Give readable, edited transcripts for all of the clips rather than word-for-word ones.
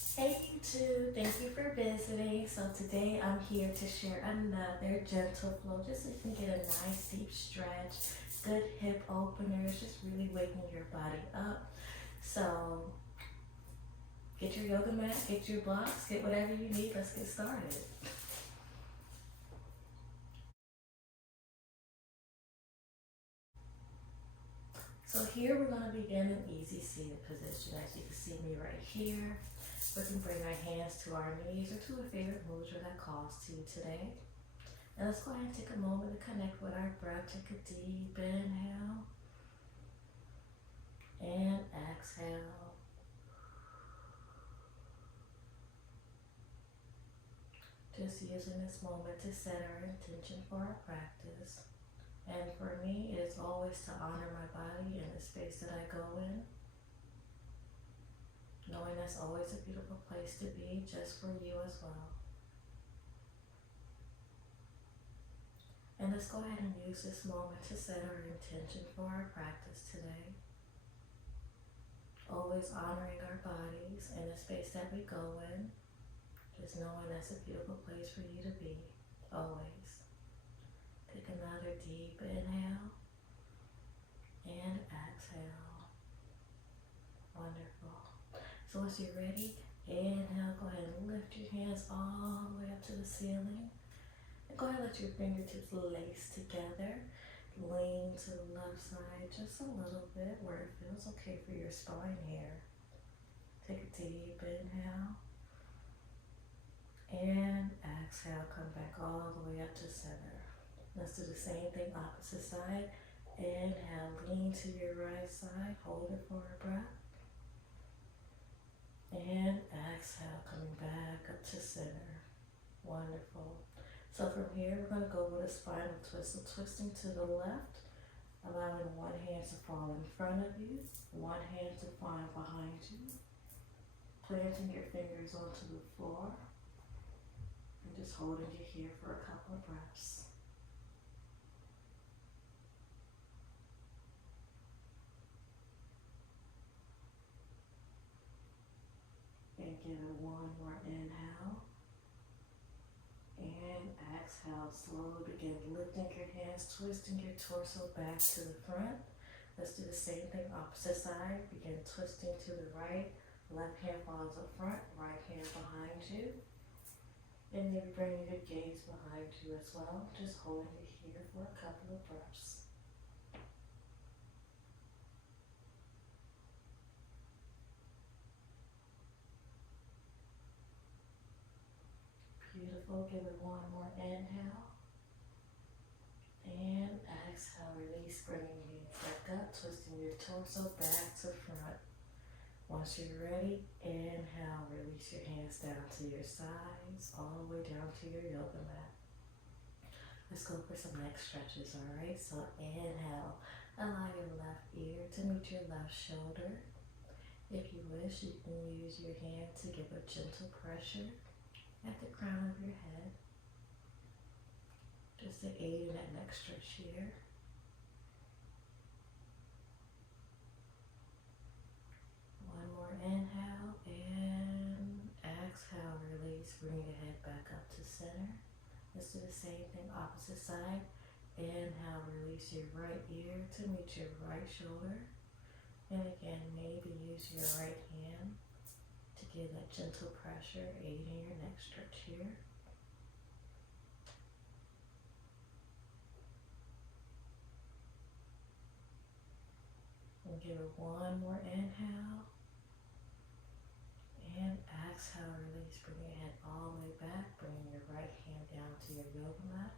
Hey YouTube, thank you for visiting. So today I'm here to share another gentle flow, just so you can get a nice deep stretch, good hip openers, just really waking your body up. So get your yoga mat, get your blocks, get whatever you need. Let's get started. So here we're going to begin an easy seated position. As you can see me right here. We can bring our hands to our knees or to a favorite mudra that calls to you today. And let's go ahead and take a moment to connect with our breath. Take a deep inhale and exhale. Just using this moment to set our intention for our practice. And for me, it is always to honor my body and the space that I go in. Knowing that's always a beautiful place to be just for you as well. And let's go ahead and use this moment to set our intention for our practice today. Always honoring our bodies and the space that we go in. Just knowing that's a beautiful place for you to be, always. Take another deep inhale and exhale. Wonderful. So once you're ready, inhale, go ahead and lift your hands all the way up to the ceiling. And go ahead and let your fingertips lace together. Lean to the left side just a little bit where it feels okay for your spine here. Take a deep inhale. And exhale, come back all the way up to center. Let's do the same thing, opposite side. Inhale, lean to your right side, hold it for a breath. And exhale, coming back up to center. Wonderful. So from here, we're going to go with a spinal twist. So twisting to the left, allowing one hand to fall in front of you, one hand to find behind you, planting your fingers onto the floor, and just holding you here for a couple of breaths. And give it one more inhale. And exhale, slowly begin lifting your hands, twisting your torso back to the front. Let's do the same thing, opposite side. Begin twisting to the right. Left hand follows up front, right hand behind you. And maybe bringing your gaze behind you as well. Just holding it here for a couple of breaths. Beautiful. Give it one more inhale. And exhale, release, bringing your hands back up, twisting your torso back to front. Once you're ready, inhale, release your hands down to your sides, all the way down to your yoga mat. Let's go for some neck stretches, all right? So inhale, allow your left ear to meet your left shoulder. If you wish, you can use your hand to give a gentle pressure at the crown of your head, just to aid in that neck stretch here. One more inhale and exhale, release, bring your head back up to center. Let's do the same thing, opposite side. Inhale, release your right ear to meet your right shoulder. And again, maybe use your right hand to give that gentle pressure, aiding your neck stretch here. And give it one more inhale. And exhale, release, bring your head all the way back, bringing your right hand down to your yoga mat.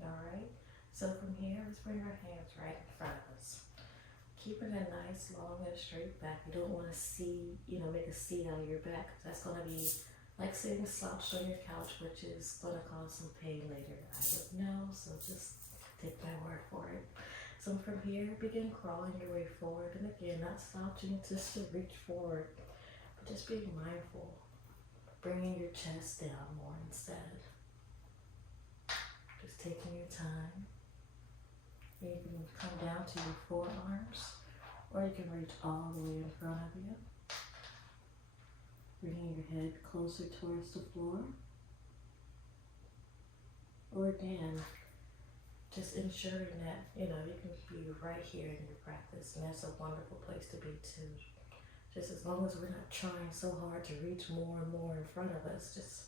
Alright, so from here, let's bring our hands right in front of us. Keeping a nice, long, and straight back. You don't want to see, make a C out of your back. That's going to be like sitting slouched on your couch, which is going to cause some pain later. I would know, so just take my word for it. So from here, begin crawling your way forward. And again, not slouching, just to reach forward. But just being mindful. Bringing your chest down more instead. Just taking your time. You can come down to your forearms, or you can reach all the way in front of you. Bringing your head closer towards the floor. Or again, just ensuring that, you can be right here in your practice. And that's a wonderful place to be too. Just as long as we're not trying so hard to reach more and more in front of us, just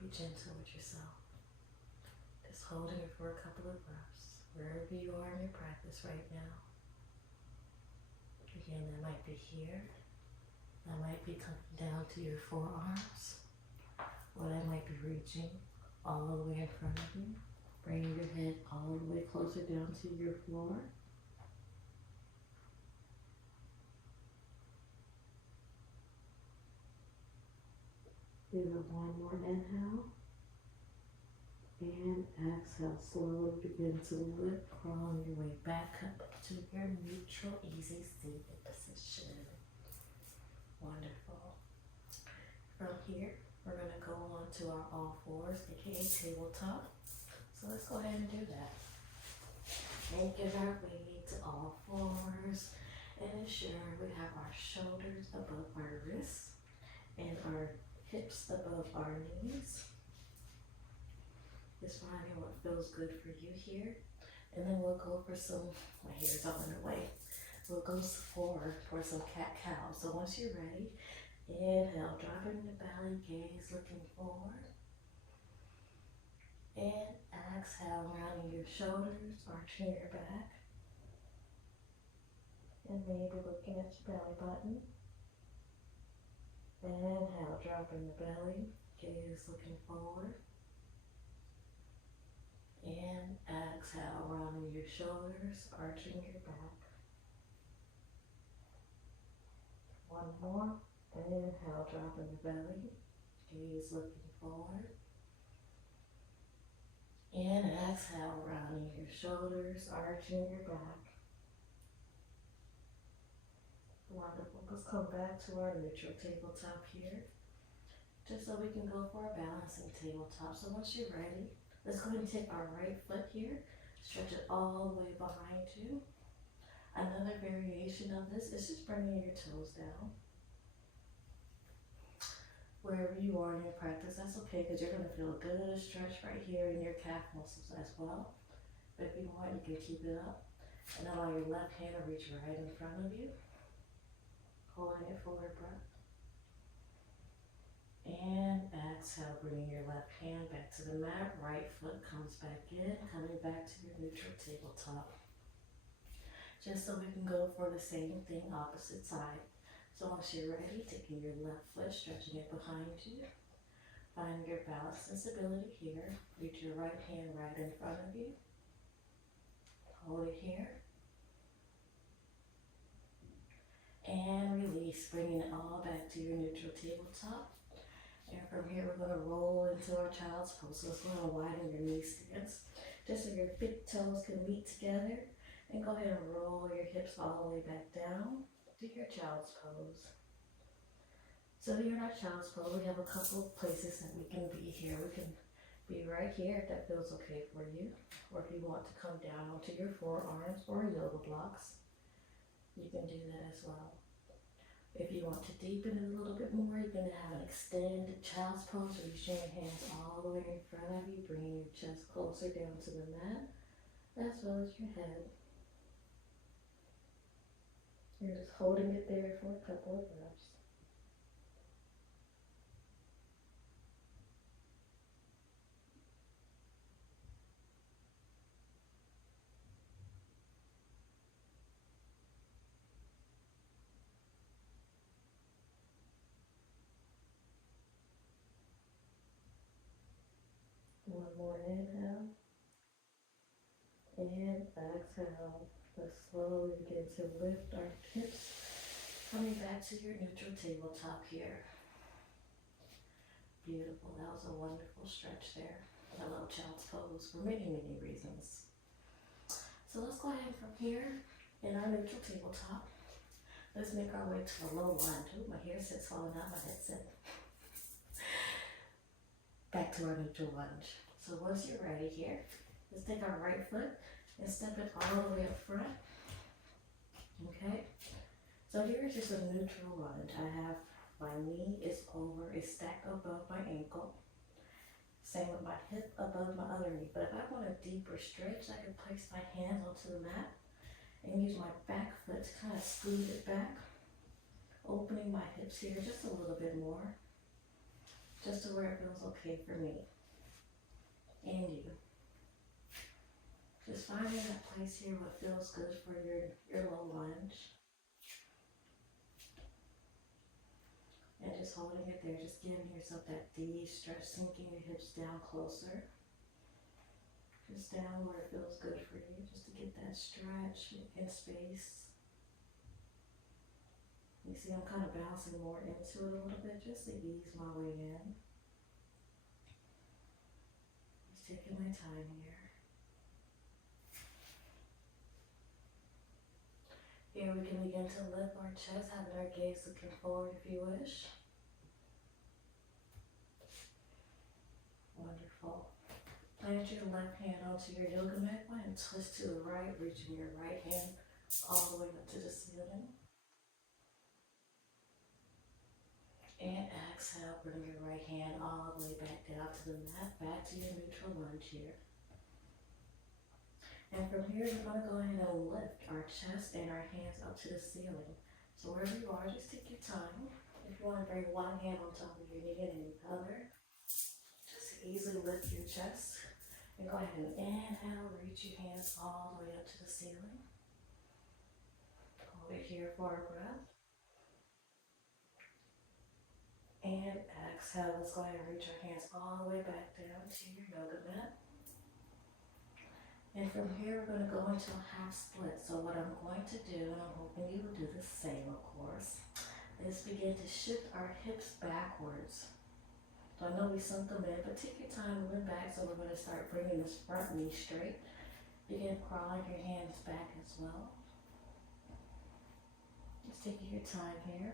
be gentle with yourself. Just holding it for a couple of breaths, wherever you are in your practice right now. Again, that might be here. That might be coming down to your forearms. Or that might be reaching all the way in front of you. Bringing your head all the way closer down to your floor. Do one more inhale. And exhale. Slowly begin to lift, crawling your way back up to your neutral, easy seated position. Wonderful. From here, we're going to go on to our all fours, aka tabletop. So let's go ahead and do that. Making our way to all fours and ensure we have our shoulders above our wrists and our hips above our knees. Just finding what feels good for you here. And then we'll go for some, my hair's all in the way. We'll go forward for some cat-cow. So once you're ready, inhale, dropping the belly, gaze looking forward. And exhale, rounding your shoulders, arching your back. And maybe looking at your belly button. Inhale, dropping the belly, gaze looking forward. And exhale, rounding your shoulders, arching your back. One more. Inhale, dropping the belly, gaze looking forward. And exhale, rounding your shoulders, arching your back. Wonderful. Let's come back to our neutral tabletop here. Just so we can go for a balancing tabletop. So once you're ready, let's go ahead and take our right foot here, stretch it all the way behind you. Another variation of this is just bringing your toes down. Wherever you are in your practice, that's okay because you're going to feel a good stretch right here in your calf muscles as well. But if you want, you can keep it up and allow your left hand to reach right in front of you. Holding it for a breath. And exhale, bringing your left hand back to the mat. Right foot comes back in, coming back to your neutral tabletop. Just so we can go for the same thing, opposite side. So once you're ready, taking your left foot, stretching it behind you. Find your balance and stability here. Reach your right hand right in front of you. Hold it here. And release, bringing it all back to your neutral tabletop. And from here, we're going to roll into our child's pose. So let's go ahead and widen your knee stance, just so your big toes can meet together. And go ahead and roll your hips all the way back down to your child's pose. So here in our child's pose, we have a couple of places that we can be here. We can be right here if that feels okay for you. Or if you want to come down onto your forearms or yoga blocks, you can do that as well. If you want to deepen it a little bit more, you're going to have an extended child's pose, reaching your hands all the way in front of you, bringing your chest closer down to the mat, as well as your head. You're just holding it there for a couple of breaths. One more inhale. And exhale. Let's slowly begin to lift our hips. Coming back to your neutral tabletop here. Beautiful. That was a wonderful stretch there. I love child's pose for many, many reasons. So let's go ahead from here in our neutral tabletop. Let's make our way to a low lunge. Ooh, my hair sits falling out my headset. Back to our neutral lunge. So once you're ready here, let's take our right foot and step it all the way up front. Okay? So here's just a neutral lunge. I have My knee is stacked above my ankle. Same with my hip above my other knee. But if I want a deeper stretch, I can place my hands onto the mat and use my back foot to kind of squeeze it back, opening my hips here just a little bit more, just to where it feels okay for me and you. Just finding that place here what feels good for your low lunge. And just holding it there, just giving yourself that deep stretch, sinking your hips down closer. Just down where it feels good for you, just to get that stretch in space. You see, I'm kind of bouncing more into it a little bit, just to ease my way in. Just taking my time here. Here we can begin to lift our chest, having our gaze looking forward if you wish. Wonderful. Plant your left hand onto your yoga mat and twist to the right, reaching your right hand all the way up to the ceiling. And exhale, bring your right hand all the way back down to the mat, back to your neutral lunge here. And from here, we're going to go ahead and lift our chest and our hands up to the ceiling. So wherever you are, just take your time. If you want to bring one hand on top of your knee and the other, just easily lift your chest. And go ahead and inhale, reach your hands all the way up to the ceiling. Hold it here for a breath. And exhale, let's go ahead and reach our hands all the way back down to your yoga mat. And from here, we're going to go into a half split. So what I'm going to do, and I'm hoping you will do the same, of course, is begin to shift our hips backwards. So I know we sunk them in, but take your time moving back. So we're going to start bringing this front knee straight. Begin crawling your hands back as well. Just taking your time here.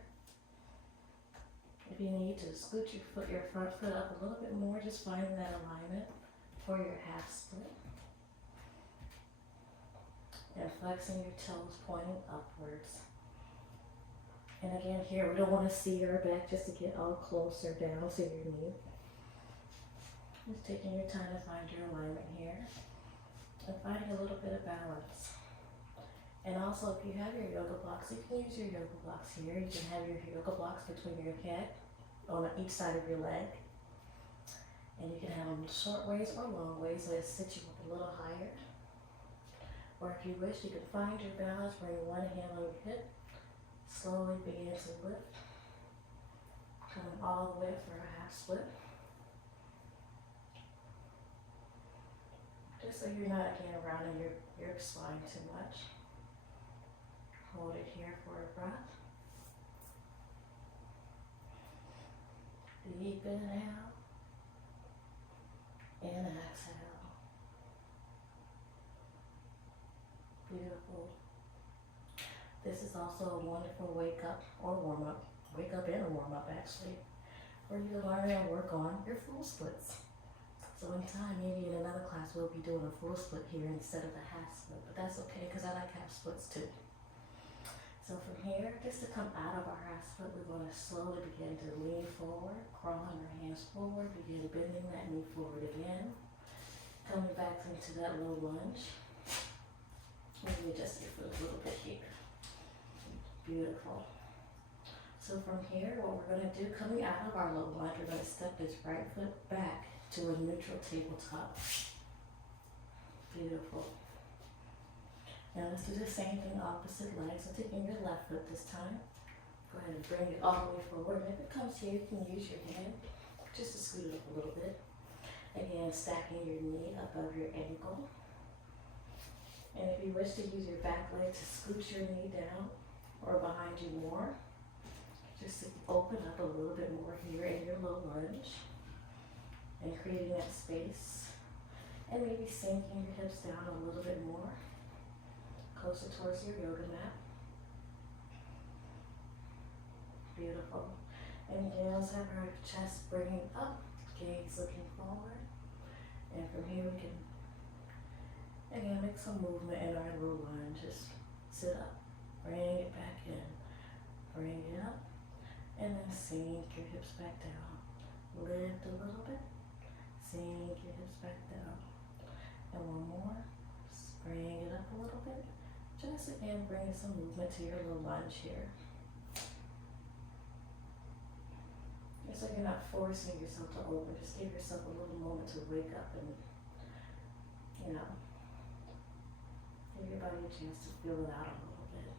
If you need to scoot your front foot up a little bit more, just find that alignment for your half split. And flexing your toes, pointing upwards. And again here, we don't want to see your back just to get all closer down to your knee. Just taking your time to find your alignment here. And finding a little bit of balance. And also, if you have your yoga blocks, you can use your yoga blocks here. You can have your yoga blocks between your head, on each side of your leg. And you can have them short ways or long ways, so it sits you up a little higher. Or if you wish, you can find your balance, bring one hand on your hip, slowly begin to lift, coming all the way up for a half split. Just so you're not again rounding your spine too much. Hold it here for a breath. Deep inhale and exhale. Beautiful. This is also a wonderful wake up or warm up. Wake up and a warm up actually. Where you learn and work on your full splits. So in time, maybe in another class, we'll be doing a full split here instead of a half split. But that's okay because I like half splits too. So from here, just to come out of our half split, we're going to slowly begin to lean forward, crawling our hands forward, begin bending that knee forward again. Coming back into that low lunge. Maybe adjust your foot a little bit here. Beautiful. So from here, what we're going to do, coming out of our low lunge, we're going to step this right foot back to a neutral tabletop. Beautiful. Now let's do the same thing, opposite leg. So taking your left foot this time, go ahead and bring it all the way forward. And if it comes here, you can use your hand just to scoot it up a little bit. Again, stacking your knee above your ankle. And if you wish to use your back leg to scoot your knee down or behind you more, just to open up a little bit more here in your low lunge and creating that space. And maybe sinking your hips down a little bit more, closer towards your yoga mat. Beautiful. And again, let's have our chest bringing up, gaze looking forward. And from here we can again, make some movement in our low lunge. Just sit up, bring it back in, bring it up, And then sink your hips back down. Lift a little bit. Sink your hips back down. And one more. Bring it up a little bit. Just again, bring some movement to your little lunge here. It's like you're not forcing yourself to open. Just give yourself a little moment to wake up and, give your body a chance to feel it out a little bit.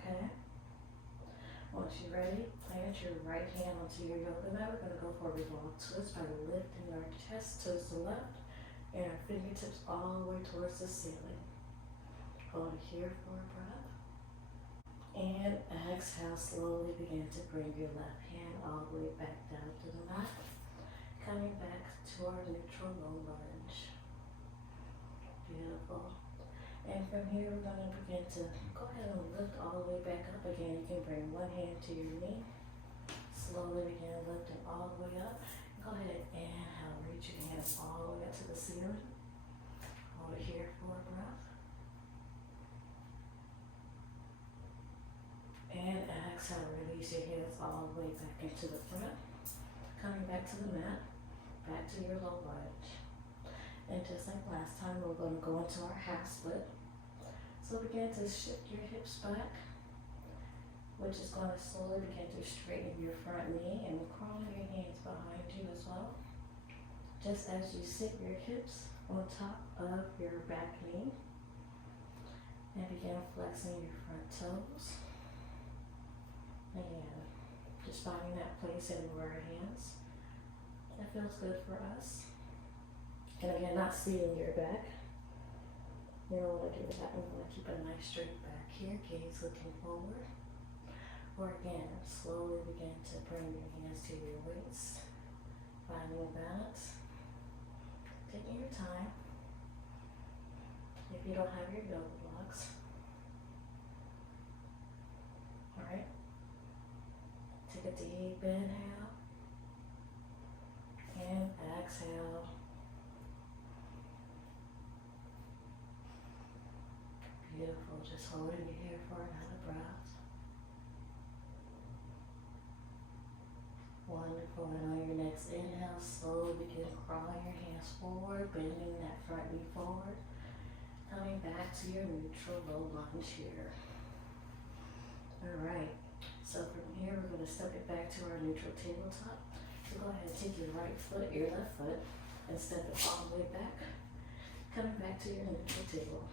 Okay? Once you're ready, plant your right hand onto your yoga mat. We're going to go for a revolved twist by lifting our chest towards the left and our fingertips all the way towards the ceiling. Hold it here for a breath. And exhale, slowly begin to bring your left hand all the way back down to the mat. Coming back to our neutral low lunge. Beautiful. And from here, we're going to begin to go ahead and lift all the way back up again. You can bring one hand to your knee. Slowly begin lifting all the way up. Go ahead and inhale, reach your hands all the way up to the ceiling. Hold it here for a breath. And exhale, release your hands all the way back into the front. Coming back to the mat, back to your low lunge. And just like last time, we're going to go into our half split. So begin to shift your hips back, which is going to slowly begin to straighten your front knee and crawl your hands behind you as well. Just as you sit your hips on top of your back knee and begin flexing your front toes. Again, just finding that place in our hands that feels good for us. And again, not sealing your back. You don't want to do that. You want to keep a nice straight back here, gaze looking forward. Or again, slowly begin to bring your hands to your waist, finding a balance. Taking your time. If you don't have your yoga blocks. Alright. Take a deep inhale. And exhale. Beautiful. Just holding it here for another breath. Wonderful. And on your next inhale, slowly begin crawling your hands forward, bending that front knee forward. Coming back to your neutral low lunge here. Alright. So from here, we're going to step it back to our neutral tabletop. So go ahead and take your right foot, your left foot, and step it all the way back. Coming back to your neutral table.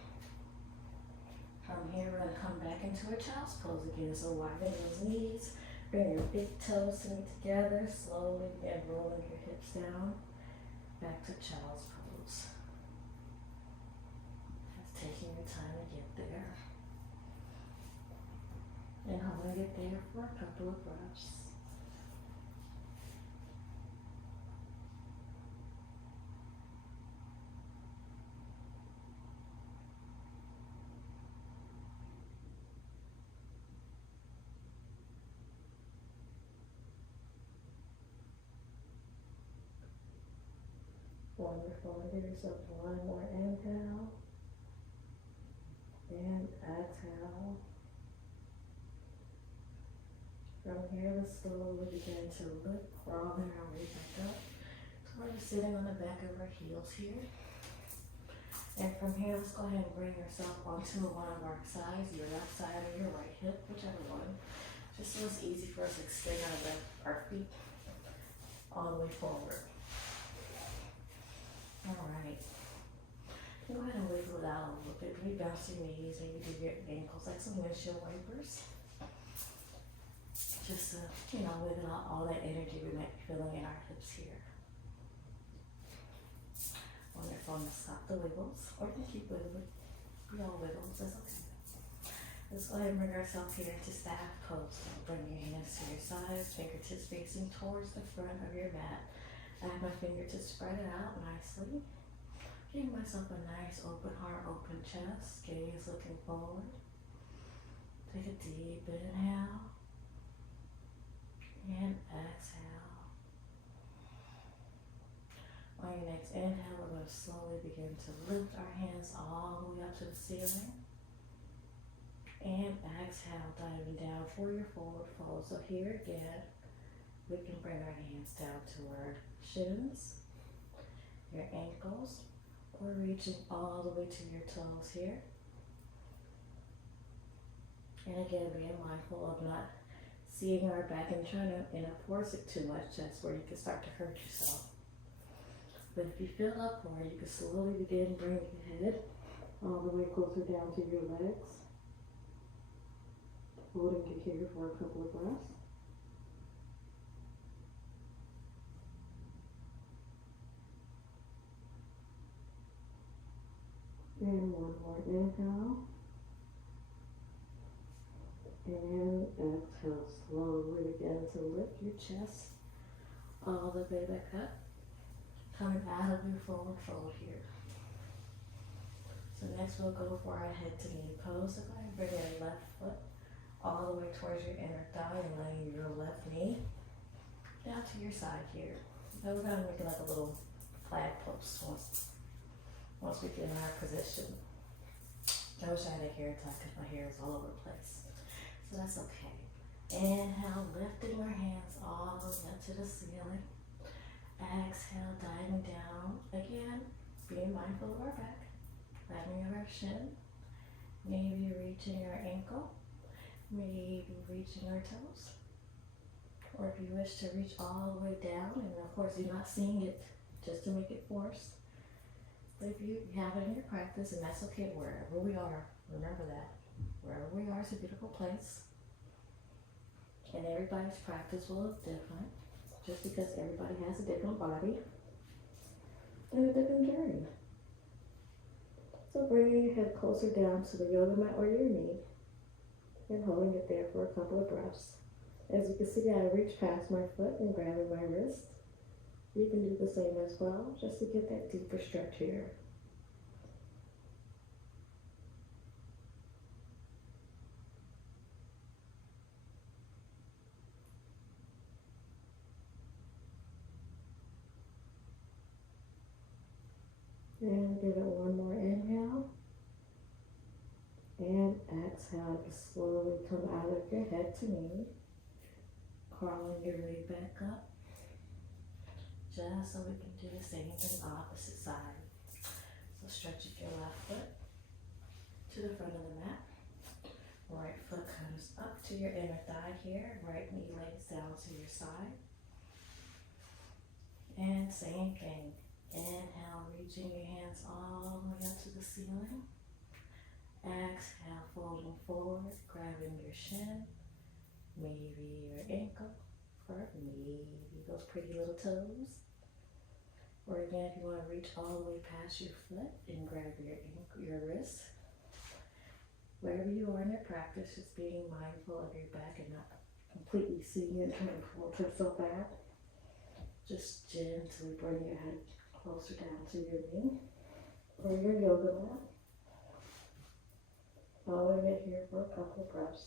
From here, we're going to come back into a child's pose again. So widen those knees, bring your big toes to meet together. Slowly begin rolling your hips down. Back to child's pose. Just taking your time to get there. And holding it there for a couple of breaths. Wonderful. Give yourself one more inhale. And exhale. From here, let's slowly begin to lift, crawling our way back up. So we're just sitting on the back of our heels here. And from here, let's go ahead and bring yourself onto one of our sides, your left side or your right hip, whichever one. Just so it's easy for us to extend our feet all the way forward. Alright. Go ahead and wiggle it out a little bit. Maybe bounce your knees, maybe do your ankles like some windshield wipers. Just to, wiggle out all that energy we might be feeling in our hips here. Wonderful. Now stop the wiggles, or you can keep wiggling. We all wiggles, that's okay. Let's go ahead and bring ourselves here into staff pose. So bring your hands to your sides, fingertips facing towards the front of your mat. I have my fingertips spread out nicely. Giving myself a nice open heart, open chest, gaze looking forward. Take a deep inhale. And exhale. On your next inhale, we're going to slowly begin to lift our hands all the way up to the ceiling. And exhale, diving down for your forward fold. So here again, we can bring our hands down to our shins, your ankles, or reaching all the way to your toes here. And again, being mindful of not seeing our back and trying to force it too much. That's where you can start to hurt yourself. But if you feel up for it, you can slowly begin bringing your head all the way closer down to your legs. Holding it here for a couple of breaths. And one more inhale. And exhale, slowly begin to lift your chest all the way back up. Coming out of your forward fold here. So next we'll go for our head to knee pose. So go ahead and bring your left foot all the way towards your inner thigh and laying your left knee down to your side here. Now we're going to make it like a little flag post once we get in our position. I wish I had a hair tie because my hair is all over the place. So that's okay. Inhale, lifting our hands all the way up to the ceiling. Exhale, diving down. Again, being mindful of our back. Letting of our shin. Maybe reaching our ankle. Maybe reaching our toes. Or if you wish to reach all the way down, and of course you're not seeing it just to make it forced. But if you have it in your practice, and that's okay wherever we are, remember that. Wherever we are is a beautiful place. And everybody's practice will look different, just because everybody has a different body and a different journey. So bringing your head closer down to the yoga mat or your knee and holding it there for a couple of breaths. As you can see, I reach past my foot and grabbing my wrist. You can do the same as well, just to get that deeper stretch here. And give it one more inhale. And exhale, you slowly come out of your head to knee. Crawling your way back up. Just so we can do the same to the opposite side. So stretching your left foot to the front of the mat. Right foot comes up to your inner thigh here. Right knee lays down to your side. And same thing. Inhale, reaching your hands all the way up to the ceiling. Exhale, folding forward, grabbing your shin. Maybe your ankle, or maybe those pretty little toes. Or again, if you want to reach all the way past your foot and grab your wrist. Wherever you are in your practice, just being mindful of your back and not completely seeing it trying to force yourself back. Just gently bring your head closer down to your knee or your yoga mat. Following it here for a couple of breaths.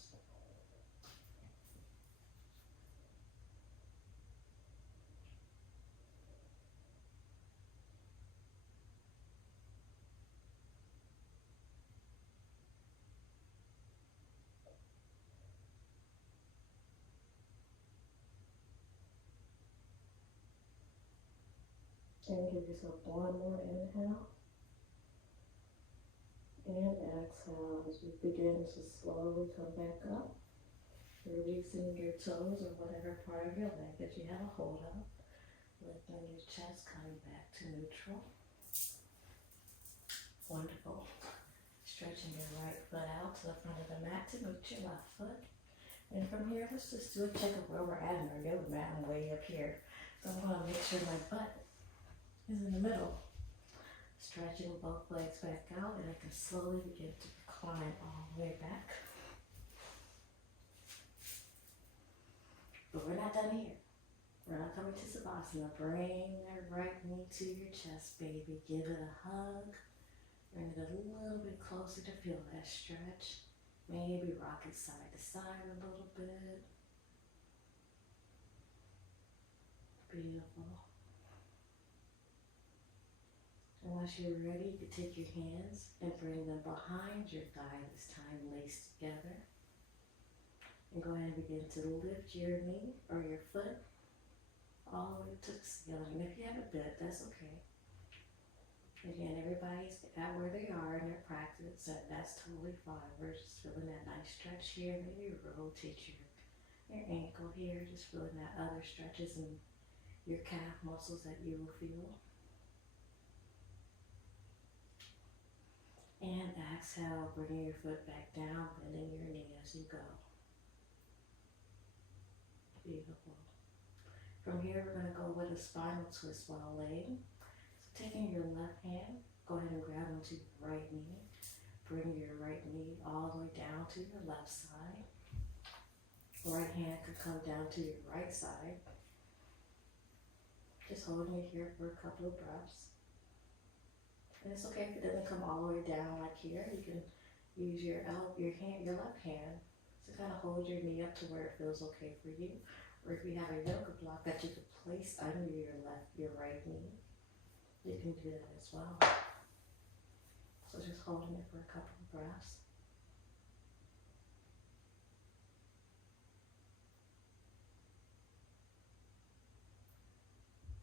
And give yourself one more inhale. And exhale as you begin to slowly come back up. Releasing your toes or whatever part of your leg that you have a hold of. Lifting your chest, coming back to neutral. Wonderful. Stretching your right foot out to the front of the mat to meet your left foot. And from here, let's just do a check of where we're at in our yoga mat. I'm way up here. So I'm going to make sure my butt is in the middle. Stretching both legs back out, and I can slowly begin to climb all the way back. But we're not done here. We're not coming to Savasana. Bring that right knee to your chest, baby. Give it a hug. Bring it a little bit closer to feel that stretch. Maybe rock it side to side a little bit. Beautiful. And once you're ready, you can take your hands and bring them behind your thigh, this time laced together. And go ahead and begin to lift your knee or your foot all the way to the ceiling. And if you have a bit, that's okay. Again, everybody's at where they are in their practice, and that's totally fine. We're just feeling that nice stretch here. Maybe rotate your ankle here, just feeling that other stretches in your calf muscles that you will feel. And exhale, bringing your foot back down, bending your knee as you go. Beautiful. From here, we're going to go with a spinal twist while laying. So taking your left hand, go ahead and grab onto your right knee. Bring your right knee all the way down to your left side. Right hand could come down to your right side. Just holding it here for a couple of breaths. And it's okay if it doesn't come all the way down like here. You can use your left hand to kind of hold your knee up to where it feels okay for you. Or if you have a yoga block that you could place under your right knee, you can do that as well. So just holding it for a couple of breaths.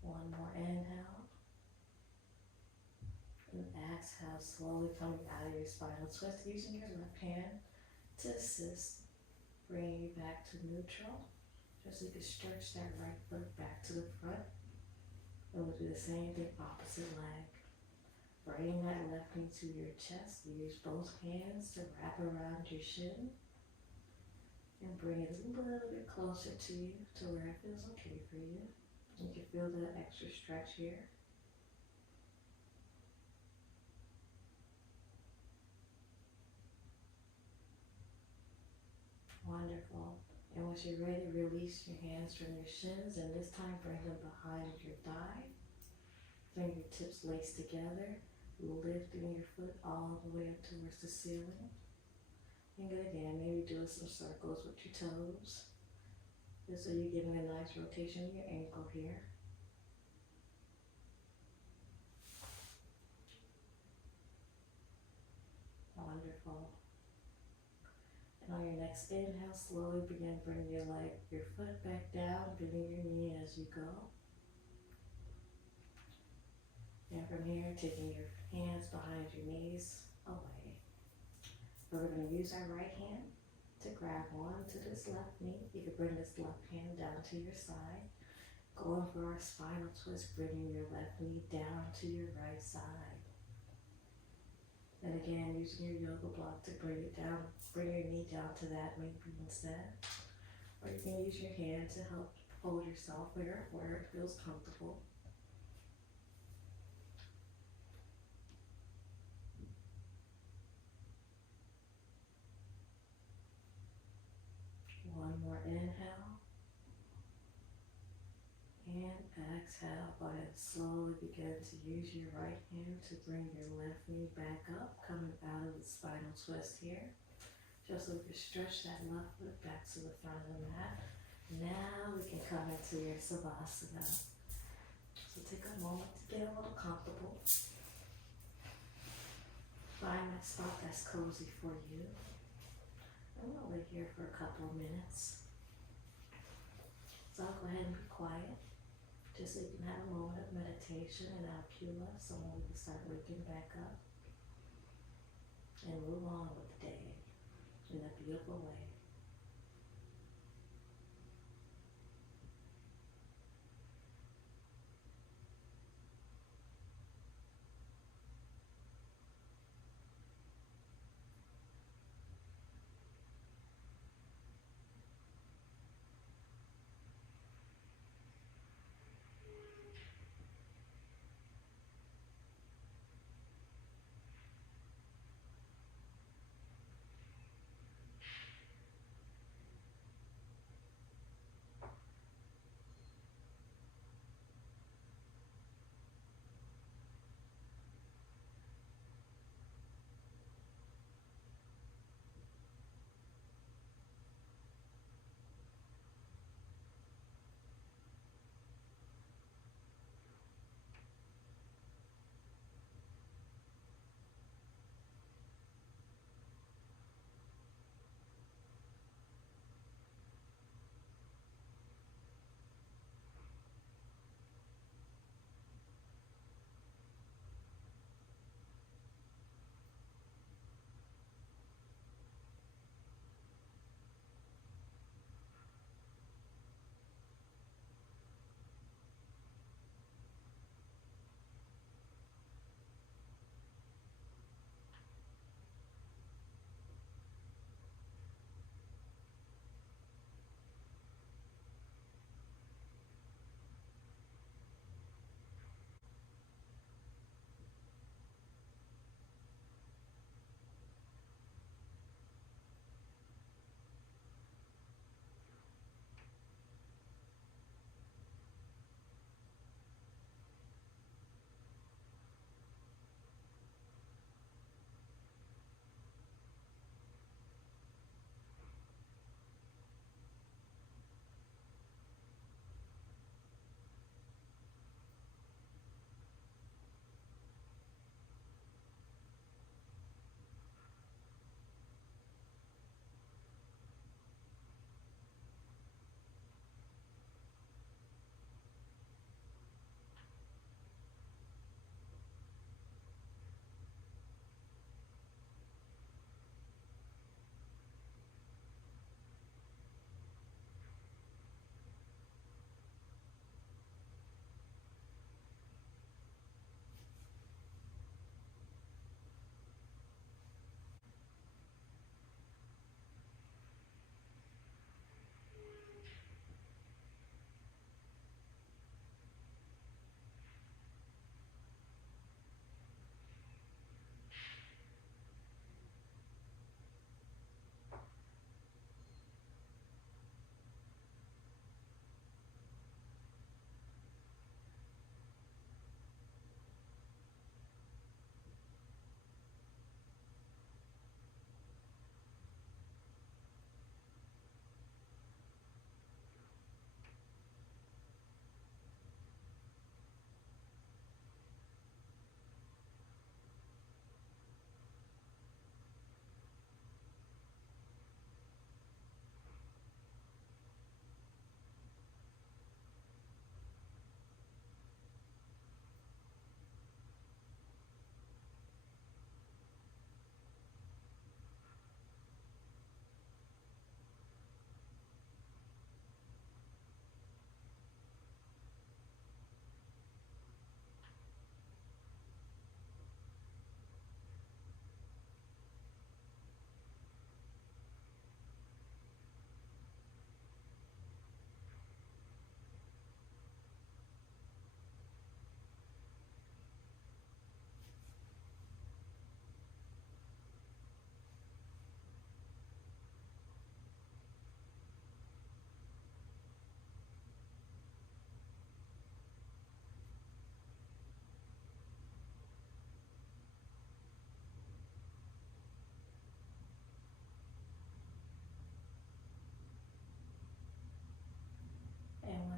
One more inhale. And exhale, slowly coming out of your spinal twist, using your left hand to assist, bringing you back to neutral. Just so you can stretch that right foot back to the front. And we'll do the same thing, opposite leg. Bring that left knee to your chest. Use both hands to wrap around your shin. And bring it a little bit closer to you, to where it feels okay for you. You can feel the extra stretch here. Wonderful. And once you're ready, release your hands from your shins, and this time bring them behind your thigh. Fingertips laced together, lifting your foot all the way up towards the ceiling. And good again, maybe do some circles with your toes. Just so you're getting a nice rotation of your ankle here. Wonderful. And on your next inhale, slowly begin bringing your foot back down, bending your knee as you go. And from here, taking your hands behind your knees away. We're going to use our right hand to grab on to this left knee. You can bring this left hand down to your side. Going for our spinal twist, bringing your left knee down to your right side. And again, using your yoga block to bring it down, bring your knee down to that maybe instead. Or you can use your hand to help hold yourself where it feels comfortable. One more inhale. And exhale. Go ahead and slowly begin to use your right hand to bring your left knee back up, coming out of the spinal twist here. Just so we can stretch that left foot back to the front of the mat. Now we can come into your Savasana. So take a moment to get a little comfortable. Find that spot that's cozy for you. And we'll lay here for a couple of minutes. So I'll go ahead and be quiet, just so you can have a moment of meditation, and I'll cue us so we can start waking back up and move on with the day in a beautiful way.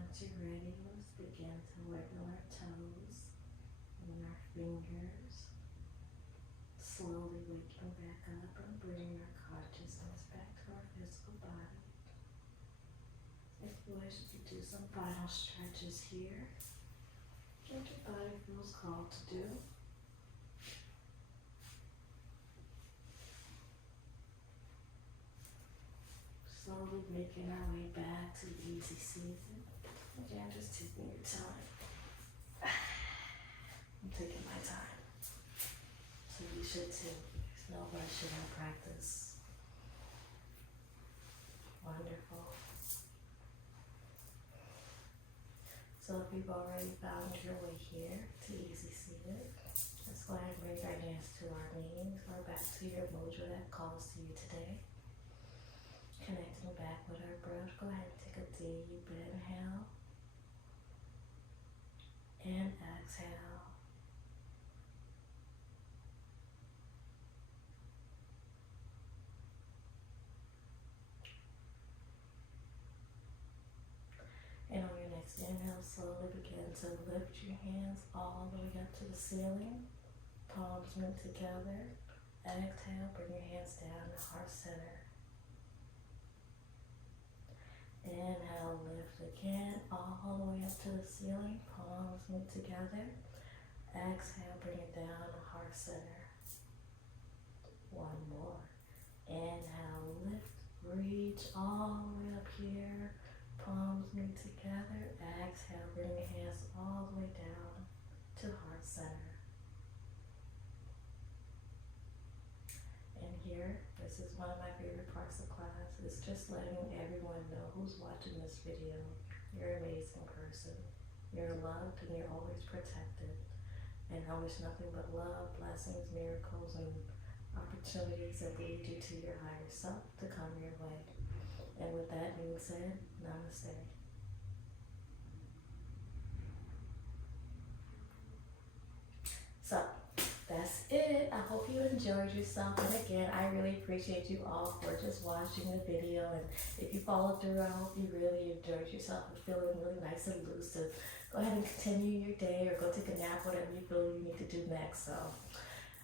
Once you're ready, let's begin to wiggle our toes and our fingers. Slowly waking back up and bringing our consciousness back to our physical body. If you wish, you could do some final stretches here. What your body feels called to do. Slowly making our way back to easy seated. Again, just taking your time. I'm taking my time. So you should too. There's no rush in our practice. Wonderful. So if you've already found your way here to easy seated, let's go ahead and bring our hands to our knees or back to your mudra that calls to you today. Connecting back with our breath, go ahead and take a deep inhale and exhale. And on your next inhale, slowly begin to lift your hands all the way up to the ceiling. Palms meet together. Exhale, bring your hands down to heart center. Inhale, lift again, all the way up to the ceiling. Palms meet together. Exhale, bring it down to heart center. One more. Inhale, lift, reach all the way up here. Palms meet together. Exhale, bring your hands all the way down to heart center. And here, this is one of my favorite parts of class. It's just letting everyone know who's watching this video. You're an amazing person. You're loved and you're always protected. And I wish nothing but love, blessings, miracles, and opportunities that lead you to your higher self to come your way. And with that being said, namaste. So, that's it. I hope you enjoyed yourself. And again, I really appreciate you all for just watching the video. And if you followed through, I hope you really enjoyed yourself and feeling really nice and loose to go ahead and continue your day or go take a nap, whatever you feel you need to do next. So,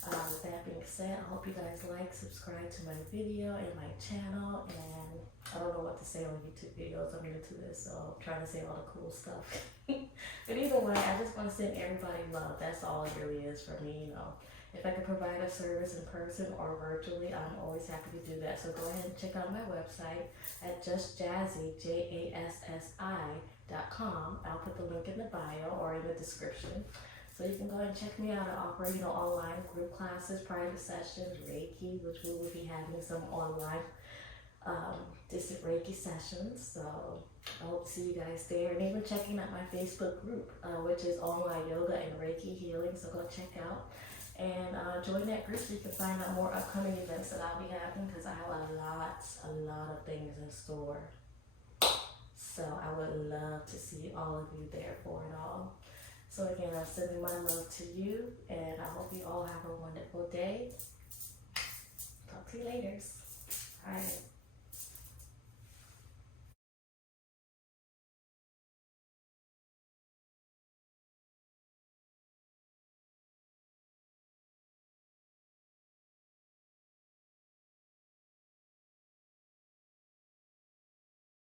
with that being said, I hope you guys like, subscribe to my video and my channel. And I don't know what to say on YouTube videos. I'm new to this, so I'm trying to say all the cool stuff. But either way, I just want to send everybody love. That's all it really is for me, you know. If I can provide a service in person or virtually, I'm always happy to do that. So go ahead and check out my website at justjassi, JASSI.com. I'll put the link in the bio or in the description. So you can go ahead and check me out. I offer, online group classes, private sessions, Reiki, which we will be having some online distant Reiki sessions. So I hope to see you guys there. And even checking out my Facebook group, which is online yoga and Reiki healing. So go check out and join that group so you can find out more upcoming events that I'll be having, because I have a lot of things in store. So I would love to see all of you there for it all. So again, I'm sending my love to you, and I hope you all have a wonderful day. Talk to you later. All right.